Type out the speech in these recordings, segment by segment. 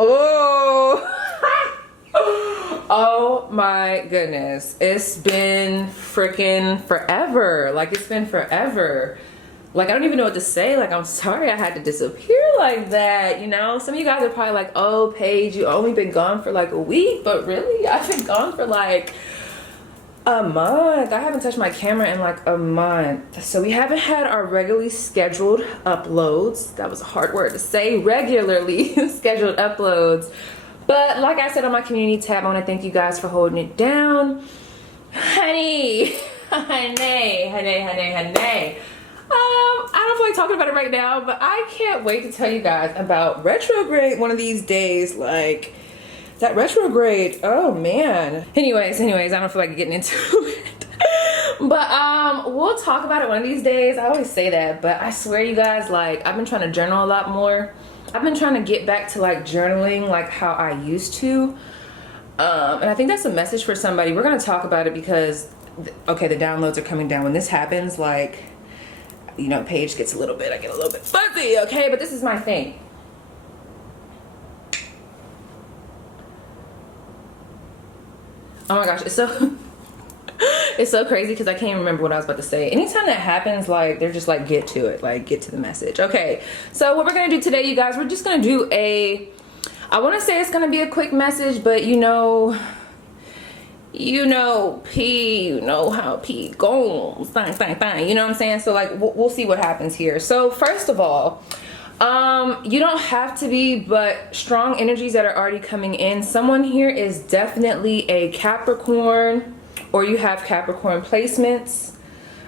Oh. Oh my goodness. It's been freaking forever. Like, it's been forever. Like, I don't even know what to say. Like, I'm sorry I had to disappear like that, you know? Some of you guys are probably like, oh, Paige, you only been gone for like a week. But really, I've been gone for like a month. I haven't touched my camera in like a month. So we haven't had our regularly scheduled uploads. That was a hard word to say. Regularly scheduled uploads. But like I said on my community tab, I want to thank you guys for holding it down. Honey. I don't feel like talking about it right now, but I can't wait to tell you guys about retrograde one of these days. Like, that retrograde, oh man. Anyways, I don't feel like getting into it. But we'll talk about it one of these days. I always say that, but I swear you guys, like, I've been trying to journal a lot more. I've been trying to get back to like journaling like how I used to. And I think that's a message for somebody. We're gonna talk about it because, okay, the downloads are coming down. When this happens, like, you know, Paige gets a little bit, I get a little bit fuzzy, okay? But this is my thing. Oh my gosh, it's so it's so crazy because I can't even remember what I was about to say. Anytime that happens, like, they're just like, get to it, like, get to the message. Okay, so what we're gonna do today, you guys, we're just gonna do I want to say it's gonna be a quick message, but you know P, you know how P goes, fine, you know what I'm saying? So like, we'll see what happens here. So first of all, you don't have to be, but strong energies that are already coming in. Someone here is definitely a Capricorn, or you have Capricorn placements.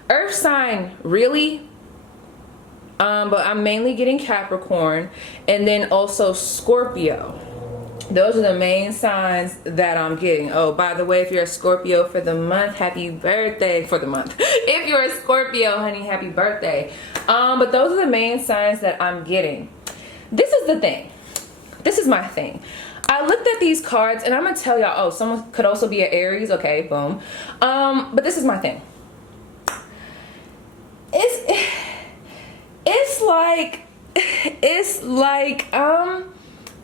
Earth sign, really? But I'm mainly getting Capricorn, and then also Scorpio. Those are the main signs that I'm getting. Oh, by the way, if you're a Scorpio for the month, happy birthday for the month. If you're a Scorpio, honey, happy birthday. But those are the main signs that I'm getting. This is the thing. This is my thing. I looked at these cards and I'm gonna tell y'all, oh, someone could also be an Aries. Okay, boom. But this is my thing. It's like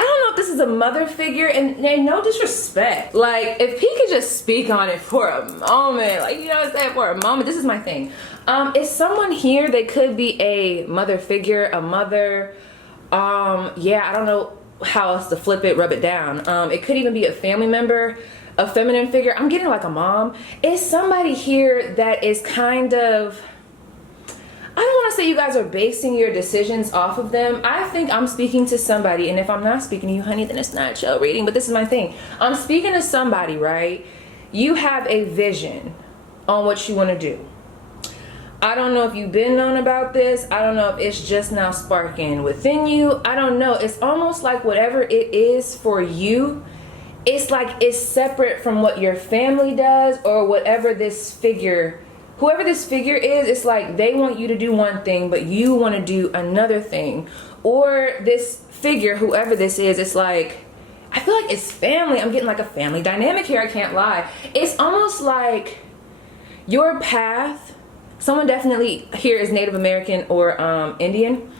I don't know if this is a mother figure, and no disrespect. Like, if he could just speak on it for a moment, like, you know what I'm saying, for a moment, this is my thing. Is someone here, they could be a mother figure, a mother, yeah, I don't know how else to flip it, rub it down. It could even be a family member, a feminine figure. I'm getting like a mom. Is somebody here that is kind of, I don't want to say you guys are basing your decisions off of them. I think I'm speaking to somebody, and if I'm not speaking to you, honey, then it's not a chill reading. But this is my thing. I'm speaking to somebody, right? You have a vision on what you want to do. I don't know if you've been known about this. I don't know if it's just now sparking within you. I don't know. It's almost like whatever it is for you, it's like it's separate from what your family does or whatever this figure, whoever this figure is. It's like they want you to do one thing, but you want to do another thing. Or this figure, whoever this is, it's like, I feel like it's family. I'm getting like a family dynamic here. I can't lie. It's almost like your path. Someone definitely here is Native American or Indian.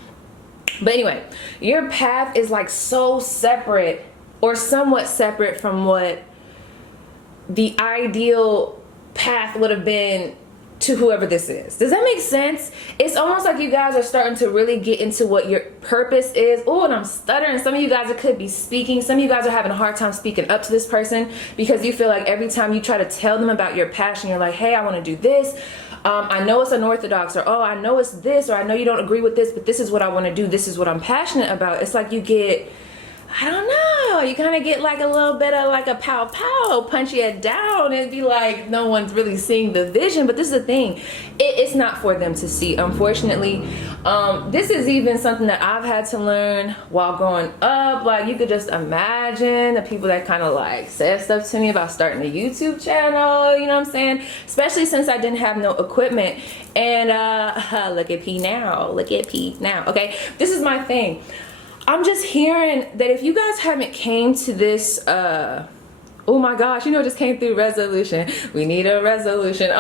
But anyway, your path is like so separate or somewhat separate from what the ideal path would have been to whoever this is. Does that make sense? It's almost like you guys are starting to really get into what your purpose is. Oh, and I'm stuttering. Some of you guys could be speaking. Some of you guys are having a hard time speaking up to this person because you feel like every time you try to tell them about your passion, you're like, hey, I want to do this. I know it's unorthodox, or oh, I know it's this, or I know you don't agree with this, but this is what I want to do. This is what I'm passionate about. It's like you get, I don't know, you kind of get like a little bit of like a pow pow, punch you down and be like, no one's really seeing the vision. But this is the thing, it's not for them to see, unfortunately. This is even something that I've had to learn while growing up. Like, you could just imagine the people that kind of like said stuff to me about starting a YouTube channel, you know what I'm saying? Especially since I didn't have no equipment. And look at P now, okay? This is my thing. I'm just hearing that if you guys haven't came to this, oh my gosh, you know, it just came through resolution. We need a resolution.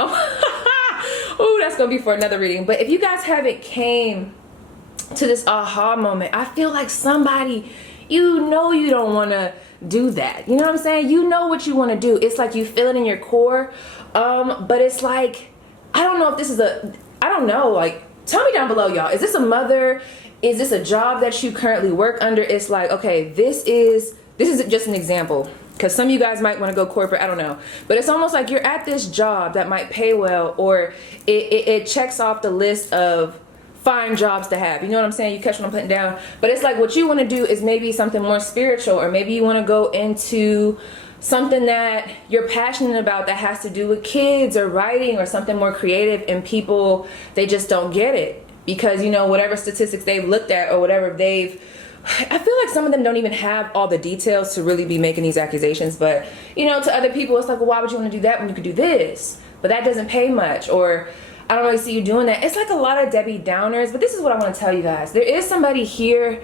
Oh, that's gonna be for another reading. But if you guys haven't came to this aha moment, I feel like somebody you know you don't want to do that. You know what I'm saying? You know what you want to do. It's like you feel it in your core. But it's like, I don't know if this is I don't know, like, tell me down below, y'all. Is this a mother? Is this a job that you currently work under? It's like, okay, this is just an example, because some of you guys might want to go corporate, I don't know. But it's almost like you're at this job that might pay well, or it checks off the list of fine jobs to have. You know what I'm saying? You catch what I'm putting down. But it's like what you want to do is maybe something more spiritual, or maybe you want to go into something that you're passionate about that has to do with kids or writing or something more creative, and people, they just don't get it because, you know, whatever statistics they've looked at or whatever I feel like some of them don't even have all the details to really be making these accusations. But, you know, to other people, it's like, well, why would you want to do that when you could do this? But that doesn't pay much, or I don't really see you doing that. It's like a lot of Debbie Downers. But this is what I want to tell you guys. There is somebody here.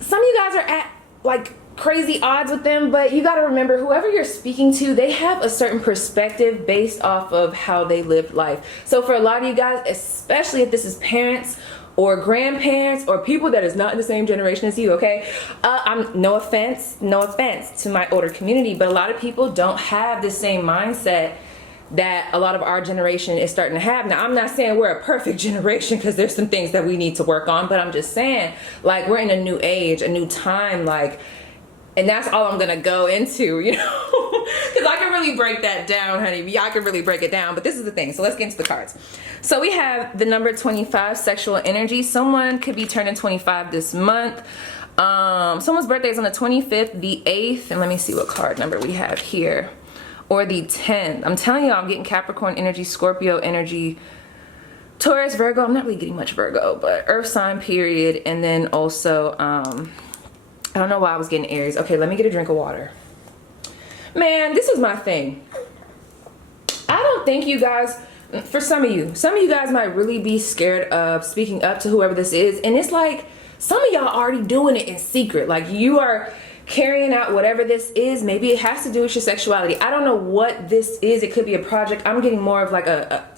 Some of you guys are at like crazy odds with them, but you got to remember, whoever you're speaking to, they have a certain perspective based off of how they lived life. So for a lot of you guys, especially if this is parents or grandparents or people that is not in the same generation as you, okay, I'm no offense to my older community, but a lot of people don't have the same mindset that a lot of our generation is starting to have. Now, I'm not saying we're a perfect generation, because there's some things that we need to work on, but I'm just saying, like, we're in a new age, a new time, like, and that's all I'm gonna go into, you know, because I can really break that down, honey. Y'all can really break it down, but this is the thing. So let's get into the cards. So we have the number 25, sexual energy. Someone could be turning 25 this month. Someone's birthday is on the 25th, the 8th, and let me see what card number we have here, or the 10th. I'm telling you, I'm getting Capricorn energy, Scorpio energy, Taurus, Virgo. I'm not really getting much Virgo, but earth sign period, and then also I don't know why I was getting Aries. Okay, let me get a drink of water. Man, this is my thing. I don't think you guys, for some of you guys might really be scared of speaking up to whoever this is. And it's like, some of y'all already doing it in secret. Like, you are carrying out whatever this is. Maybe it has to do with your sexuality. I don't know what this is. It could be a project. I'm getting more of like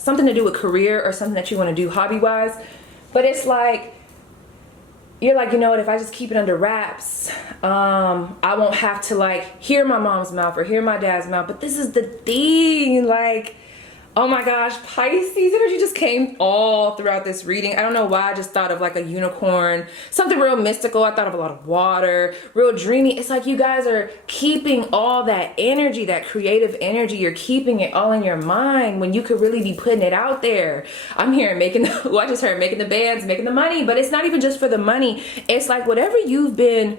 something to do with career, or something that you want to do hobby-wise. But it's like, you're like, you know what, if I just keep it under wraps, I won't have to like hear my mom's mouth or hear my dad's mouth. But this is the thing, like, oh my gosh, Pisces energy just came all throughout this reading. I don't know why I just thought of like a unicorn, something real mystical. I thought of a lot of water, real dreamy. It's like you guys are keeping all that energy, that creative energy, you're keeping it all in your mind when you could really be putting it out there. I'm hearing well, I just heard making the bands, making the money, but it's not even just for the money. It's like whatever you've been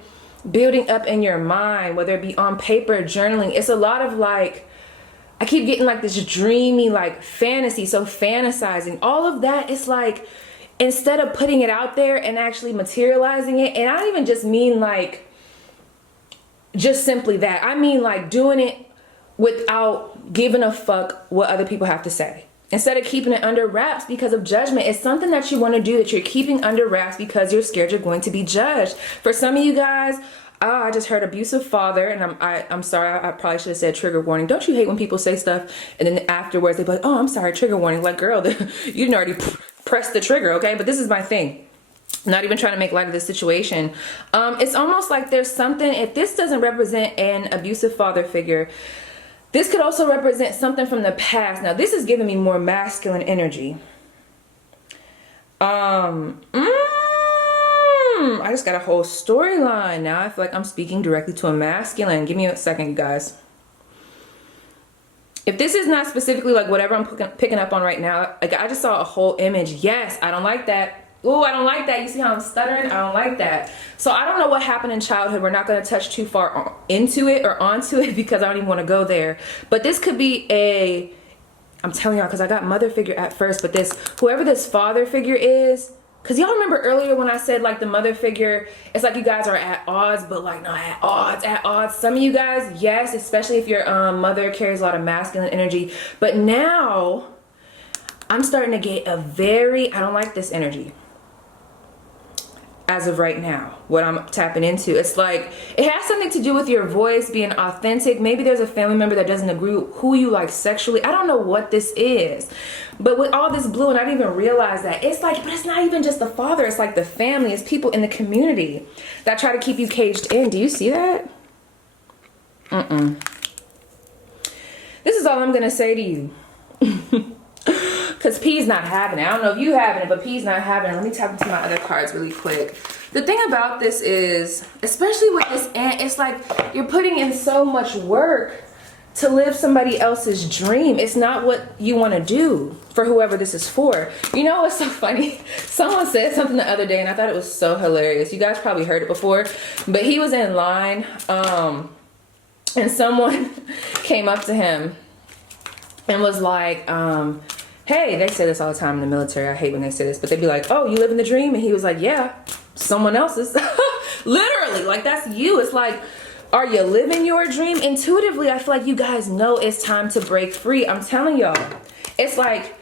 building up in your mind, whether it be on paper, journaling, it's a lot of like, I keep getting like this dreamy like fantasy, so fantasizing, all of that. It's like, instead of putting it out there and actually materializing it, and I don't even just mean like just simply that, I mean like doing it without giving a fuck what other people have to say. Instead of keeping it under wraps because of judgment, it's something that you want to do that you're keeping under wraps because you're scared you're going to be judged. For some of you guys, oh, I just heard abusive father, and I'm sorry, I probably should have said trigger warning. Don't you hate when people say stuff and then afterwards they be like, oh, I'm sorry, trigger warning. Like, girl, you didn't already press the trigger, okay? But this is my thing. Not even trying to make light of the situation. It's almost like there's something, if this doesn't represent an abusive father figure, this could also represent something from the past. Now, this is giving me more masculine energy. I just got a whole storyline. Now I feel like I'm speaking directly to a masculine. Give me a second, you guys. If this is not specifically like whatever I'm picking up on right now, like I just saw a whole image. Yes, I don't like that. Ooh, I don't like that. You see how I'm stuttering? I don't like that. So I don't know what happened in childhood. We're not going to touch too far into it or onto it because I don't even want to go there. But this could be I'm telling y'all, because I got mother figure at first, but whoever this father figure is, because y'all remember earlier when I said like the mother figure, it's like you guys are at odds, but like not at odds. Some of you guys, yes, especially if your mother carries a lot of masculine energy. But now I'm starting to get I don't like this energy. as of right now, what I'm tapping into. It's like, it has something to do with your voice being authentic. Maybe there's a family member that doesn't agree with who you like sexually. I don't know what this is. But with all this blue, and I didn't even realize that, it's like, but it's not even just the father. It's like the family. It's people in the community that try to keep you caged in. Do you see that? This is all I'm going to say to you. Because P's not having it. I don't know if you having it, but P's not having it. Let me tap into my other cards really quick. The thing about this is, especially with this aunt, it's like you're putting in so much work to live somebody else's dream. It's not what you want to do for whoever this is for. You know what's so funny? Someone said something the other day and I thought it was so hilarious. You guys probably heard it before, but he was in line and someone came up to him and was like, hey, they say this all the time in the military. I hate when they say this, but they'd be like, oh, you living the dream? And he was like, yeah, someone else's. Literally, like, that's you. It's like, are you living your dream? Intuitively, I feel like you guys know it's time to break free. I'm telling y'all, it's like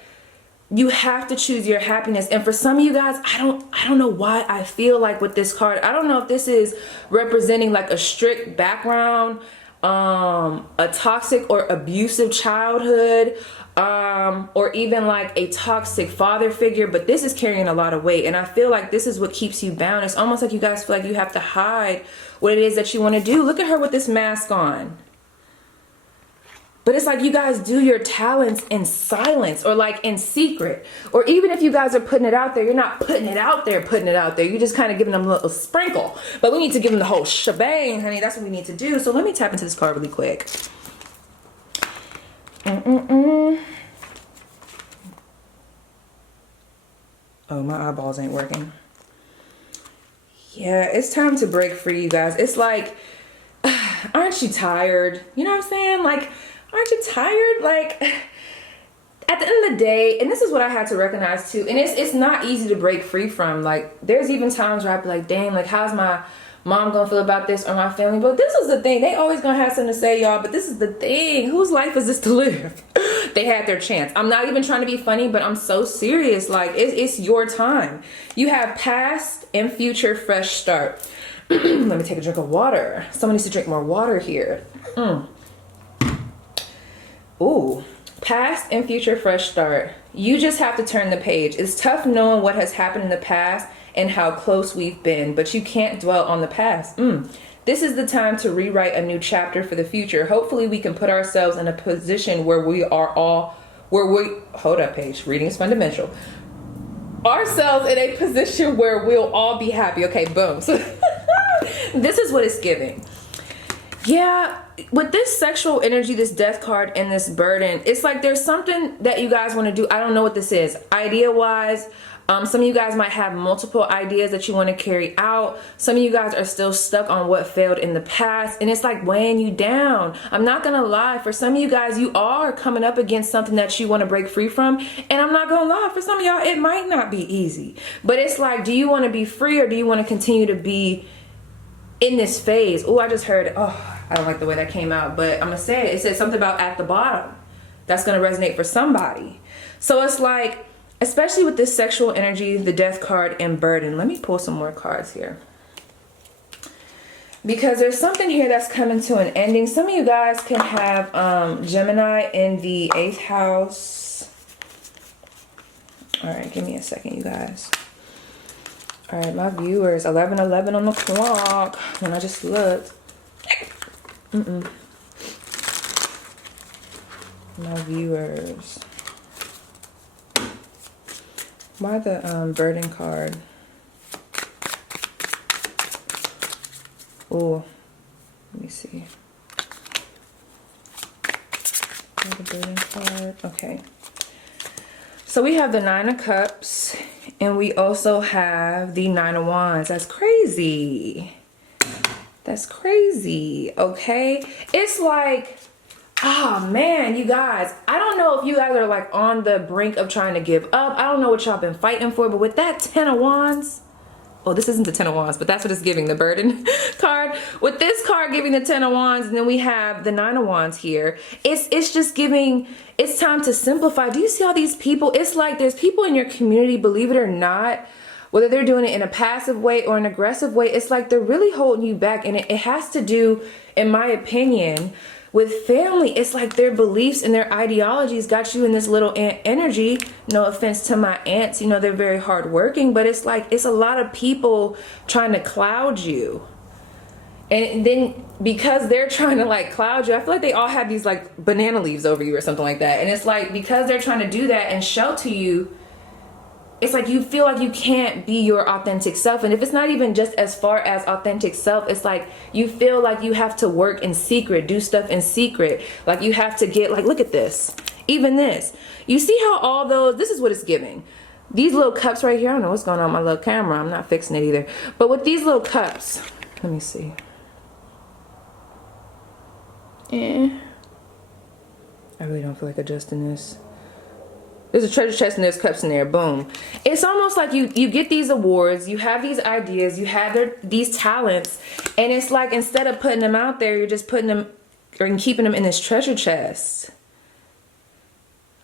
you have to choose your happiness. And for some of you guys, I don't know why I feel like with this card, I don't know if this is representing like a strict background, a toxic or abusive childhood, or even like a toxic father figure, but this is carrying a lot of weight. And I feel like this is what keeps you bound. It's almost like you guys feel like you have to hide what it is that you want to do. Look at her with this mask on. But it's like you guys do your talents in silence or like in secret. Or even if you guys are putting it out there, you're not putting it out there. You're just kind of giving them a little sprinkle. But we need to give them the whole shebang, honey. That's what we need to do. So let me tap into this card really quick. Oh, my eyeballs ain't working. Yeah, it's time to break free, you guys. It's like, aren't you tired? You know what I'm saying? Like, aren't you tired? Like, at the end of the day, and this is what I had to recognize too, and it's not easy to break free from. Like, there's even times where I'd be like, dang, like, how's my mom gonna feel about this, or my family? But this is the thing, they always gonna have something to say, y'all. But this is the thing, whose life is this to live? They had their chance. I'm not even trying to be funny, but I'm so serious. Like, it's your time. You have past and future fresh start. Let me take a drink of water. Someone needs to drink more water here. Ooh, past and future fresh start. You just have to turn the page. It's tough knowing what has happened in the past and how close we've been, but you can't dwell on the past. This is the time to rewrite a new chapter for the future. Hopefully we can put ourselves in a position where hold up, Paige, reading is fundamental. Ourselves in a position where we'll all be happy. Okay, boom. So this is what it's giving. Yeah, with this sexual energy, this death card and this burden, it's like there's something that you guys want to do. I don't know what this is. Idea-wise, some of you guys might have multiple ideas that you want to carry out. Some of you guys are still stuck on what failed in the past, and it's like weighing you down. I'm not going to lie. For some of you guys, you are coming up against something that you want to break free from, and I'm not going to lie. For some of y'all, it might not be easy. But it's like, do you want to be free, or do you want to continue to be in this phase? Oh, I just heard, oh, I don't like the way that came out, but I'm going to say it. It said something about at the bottom. That's going to resonate for somebody. So it's like, especially with this sexual energy, the death card and burden. Let me pull some more cards here. Because there's something here that's coming to an ending. Some of you guys can have Gemini in the 8th house. All right, give me a second, you guys. All right, my viewers, 11:11 on the clock. When I just looked. My viewers. Why the burden card? Oh, let me see. Why the burden card? Okay. So we have the 9 of Cups, and we also have the 9 of Wands. That's crazy. That's crazy. Okay. It's like, oh man, you guys, I don't know if you guys are like on the brink of trying to give up. I don't know what y'all been fighting for, but with that 10 of Wands, oh, this isn't the 10 of Wands, but that's what it's giving, the burden card. With this card giving the 10 of Wands, and then we have the 9 of Wands here. It's just giving, it's time to simplify. Do you see all these people? It's like there's people in your community, believe it or not, whether they're doing it in a passive way or an aggressive way, it's like they're really holding you back. And it has to do, in my opinion, with family. It's like their beliefs and their ideologies got you in this little ant energy. No offense to my aunts, you know, they're very hardworking, but it's like, it's a lot of people trying to cloud you. And then because they're trying to like cloud you, I feel like they all have these like banana leaves over you or something like that. And it's like, because they're trying to do that and shelter you, it's like you feel like you can't be your authentic self. And if it's not even just as far as authentic self, it's like you feel like you have to work in secret, do stuff in secret. Like you have to get, like, look at this, even this. You see how all those, this is what it's giving. These little cups right here, I don't know what's going on with my little camera. I'm not fixing it either. But with these little cups, let me see. I really don't feel like adjusting this. There's a treasure chest and there's cups in there. Boom. It's almost like you get these awards, you have these ideas, you have these talents, and it's like instead of putting them out there, you're just putting them or keeping them in this treasure chest.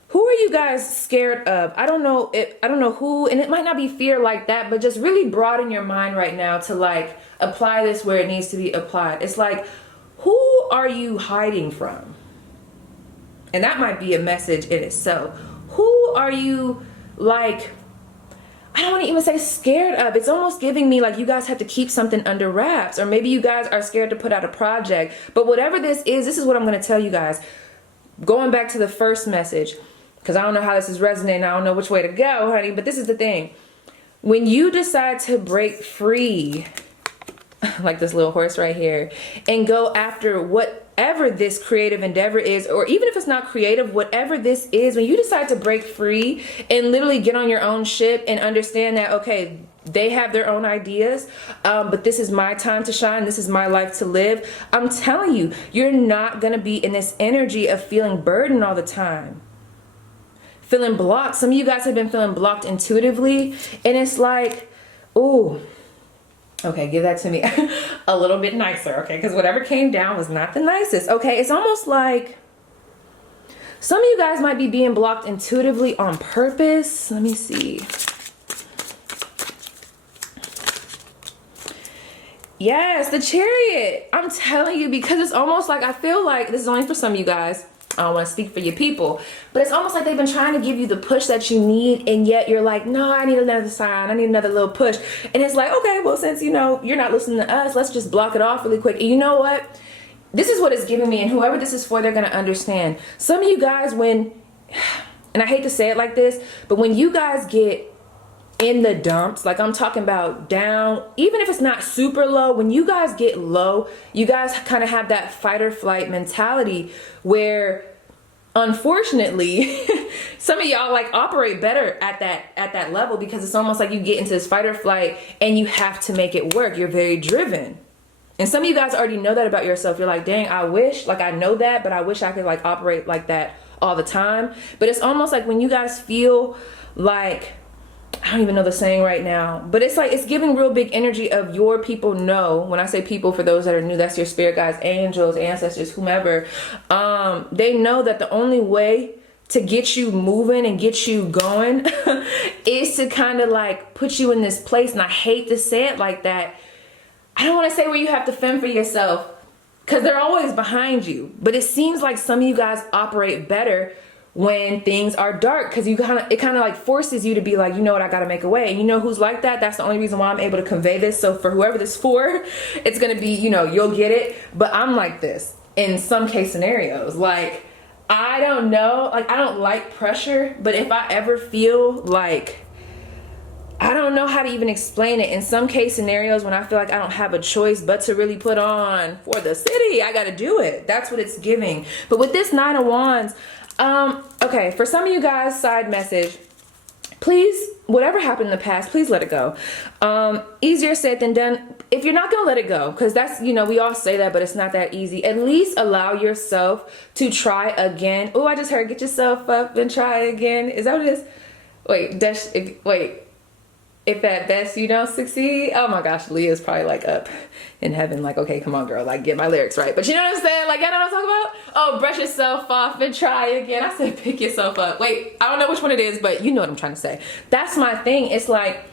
Who are you guys scared of? I don't know who, and it might not be fear like that, but just really broaden your mind right now to like apply this where it needs to be applied. It's like, who are you hiding from? And that might be a message in itself. Who are you, like, I don't want to even say scared of. It's almost giving me like you guys have to keep something under wraps, or maybe you guys are scared to put out a project. But whatever this is what I'm going to tell you guys. Going back to the first message, because I don't know how this is resonating. I don't know which way to go, honey, but this is the thing. When you decide to break free, like this little horse right here, and go after whatever this creative endeavor is, or even if it's not creative, whatever this is, when you decide to break free and literally get on your own ship and understand that, okay, they have their own ideas, but this is my time to shine, this is my life to live, I'm telling you, you're not gonna be in this energy of feeling burdened all the time, feeling blocked. Some of you guys have been feeling blocked intuitively, and it's like, ooh, okay, give that to me a little bit nicer, okay? Because whatever came down was not the nicest, okay? It's almost like some of you guys might be being blocked intuitively on purpose. Let me see. Yes, the Chariot. I'm telling you, because it's almost like, I feel like, this is only for some of you guys, I don't want to speak for your people, but it's almost like they've been trying to give you the push that you need, and yet you're like, no, I need another sign, I need another little push. And it's like, okay, well, since you know you're not listening to us, let's just block it off really quick. And you know what, this is what it's giving me, and whoever this is for, they're gonna understand. Some of you guys, when, and I hate to say it like this, but when you guys get in the dumps, like I'm talking about down, even if it's not super low, when you guys get low, you guys kind of have that fight or flight mentality where, unfortunately, some of y'all like operate better at that level, because it's almost like you get into this fight or flight and you have to make it work. You're very driven. And some of you guys already know that about yourself. You're like, dang, I wish, like I know that, but I wish I could like operate like that all the time. But it's almost like when you guys feel like, I don't even know the saying right now, but it's like, it's giving real big energy of your people know. When I say people, for those that are new, that's your spirit guides, angels, ancestors, whomever. They know that the only way to get you moving and get you going is to kind of like put you in this place. And I hate to say it like that. I don't want to say where you have to fend for yourself, because they're always behind you. But it seems like some of you guys operate better when things are dark, because it kind of like forces you to be like, you know what, I gotta make a way. And you know who's like that? That's the only reason why I'm able to convey this. So for whoever this for, it's gonna be, you know, you'll get it. But I'm like this in some case scenarios. Like, I don't know, like I don't like pressure, but if I ever feel like, I don't know how to even explain it, in some case scenarios when I feel like I don't have a choice but to really put on for the city, I gotta do it. That's what it's giving. But with this Nine of Wands, okay, for some of you guys, side message, please, whatever happened in the past, please let it go. Easier said than done. If you're not gonna let it go, because that's, you know, we all say that, but it's not that easy. At least allow yourself to try again. Oh, I just heard, get yourself up and try again. Is that what it is? Wait, if at best you don't succeed. Oh my gosh, Leah's probably like up in heaven like, okay, come on girl, like get my lyrics right. But you know what I'm saying? Like, you know what I'm talking about? Oh, brush yourself off and try again. I said pick yourself up. Wait, I don't know which one it is, but you know what I'm trying to say. That's my thing. It's like,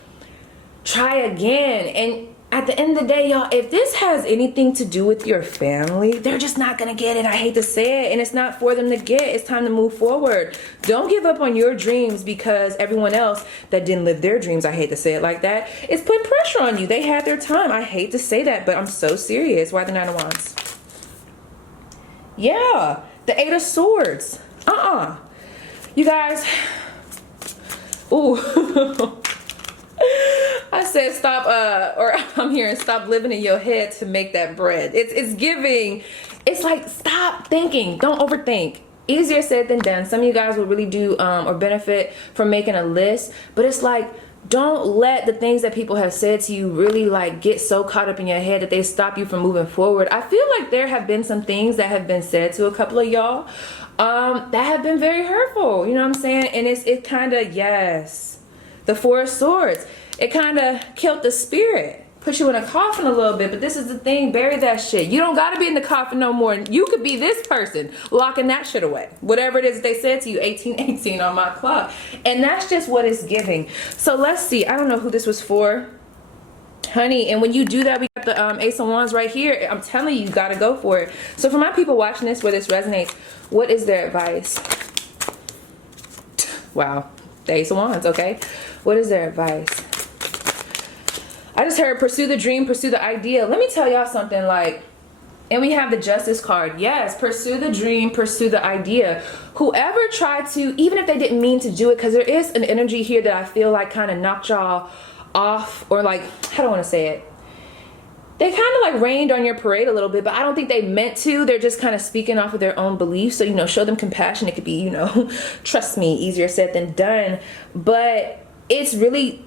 try again. And at the end of the day, y'all, if this has anything to do with your family, they're just not gonna get it. I hate to say it, and it's not for them to get. It's time to move forward. Don't give up on your dreams because everyone else that didn't live their dreams, I hate to say it like that, is putting pressure on you. They had their time. I hate to say that, but I'm so serious. Why the Nine of Wands? Yeah, the Eight of Swords. You guys, ooh. I said stop, or I'm hearing stop living in your head to make that bread. It's giving, it's like stop thinking, don't overthink. Easier said than done. Some of you guys will really do or benefit from making a list, but it's like, don't let the things that people have said to you really like get so caught up in your head that they stop you from moving forward. I feel like there have been some things that have been said to a couple of y'all that have been very hurtful, you know what I'm saying? And it kind of, yes, the Four of Swords, it kind of killed the spirit, put you in a coffin a little bit. But this is the thing, bury that shit. You don't got to be in the coffin no more. You could be this person locking that shit away, whatever it is they said to you. 1818 on my clock, and that's just what it's giving. So let's see, I don't know who this was for, honey. And when you do that, we got the Ace of Wands right here. I'm telling you, you got to go for it. So for my people watching this, where this resonates, what is their advice? Wow, the Ace of Wands. Okay, what is their advice? I just heard pursue the dream, pursue the idea. Let me tell y'all something, like, and we have the Justice card. Yes, pursue the dream, pursue the idea. Whoever tried to, even if they didn't mean to do it, because there is an energy here that I feel like kind of knocked y'all off, or like, how do I want to say it? They kind of like rained on your parade a little bit, but I don't think they meant to. They're just kind of speaking off of their own beliefs. So, you know, show them compassion. It could be, you know, trust me, easier said than done. But it's really,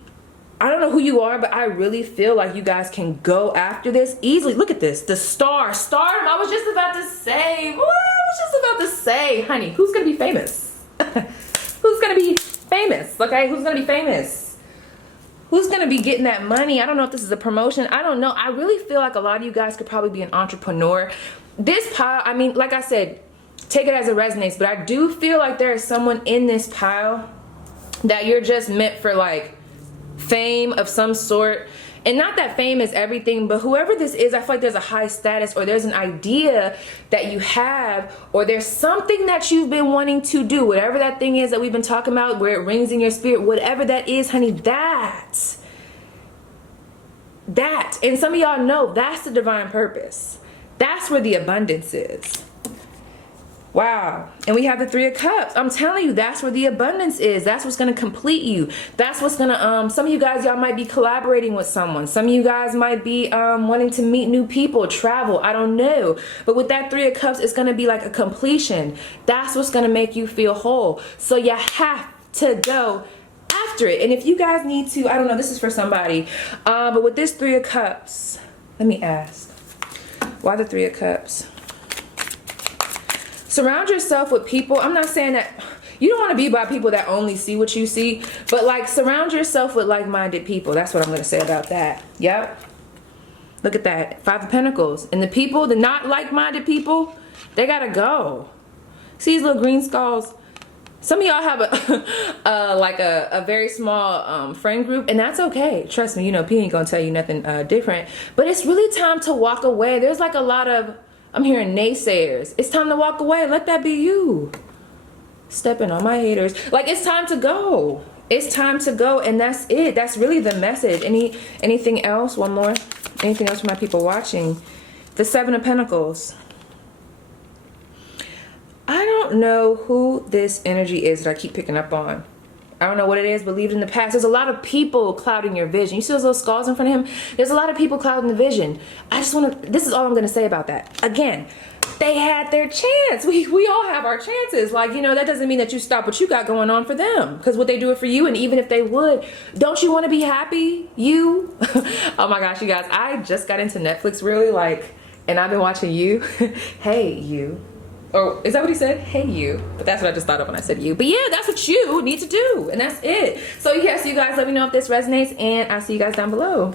I don't know who you are, but I really feel like you guys can go after this easily. Look at this, the stardom. I was just about to say, honey, who's gonna be famous? Who's gonna be famous? Okay, who's gonna be famous? Who's gonna be getting that money? I don't know if this is a promotion. I don't know. I really feel like a lot of you guys could probably be an entrepreneur. This pile, I mean, like I said, take it as it resonates, but I do feel like there is someone in this pile that you're just meant for, like, fame of some sort. And not that fame is everything, but whoever this is, I feel like there's a high status, or there's an idea that you have, or there's something that you've been wanting to do, whatever that thing is that we've been talking about, where it rings in your spirit, whatever that is, honey, that, and some of y'all know that's the divine purpose. That's where the abundance is. Wow. And we have the Three of Cups. I'm telling you, that's where the abundance is. That's what's going to complete you. That's what's going to, some of you guys, y'all might be collaborating with someone. Some of you guys might be wanting to meet new people, travel. I don't know. But with that Three of Cups, it's going to be like a completion. That's what's going to make you feel whole. So you have to go after it. And if you guys need to, I don't know, this is for somebody. But with this Three of Cups, let me ask, why the Three of Cups? Surround yourself with people. I'm not saying that you don't want to be by people that only see what you see, but like surround yourself with like-minded people. That's what I'm going to say about that. Yep. Look at that. Five of Pentacles. And the people, the not like-minded people, they got to go. See these little green skulls? Some of y'all have a very small friend group, and that's okay. Trust me, you know, P ain't going to tell you nothing different. But it's really time to walk away. There's like a lot of, I'm hearing naysayers. It's time to walk away. Let that be you. Stepping on my haters. Like, it's time to go. It's time to go, and that's it. That's really the message. Anything else? One more. Anything else for my people watching? The Seven of Pentacles. I don't know who this energy is that I keep picking up on. I don't know what it is, but leave it in the past. There's a lot of people clouding your vision. You see those little skulls in front of him? There's a lot of people clouding the vision. I just want to, this is all I'm going to say about that. Again, they had their chance. We all have our chances. Like, you know, that doesn't mean that you stop what you got going on for them. Because would they do it for you? And even if they would, don't you want to be happy? You? Oh my gosh, you guys. I just got into Netflix really, like, and I've been watching You. Hey, You. Or is that what he said? Hey, you. But that's what I just thought of when I said you. But yeah, that's what you need to do. And that's it. So yes, you guys, let me know if this resonates. And I'll see you guys down below.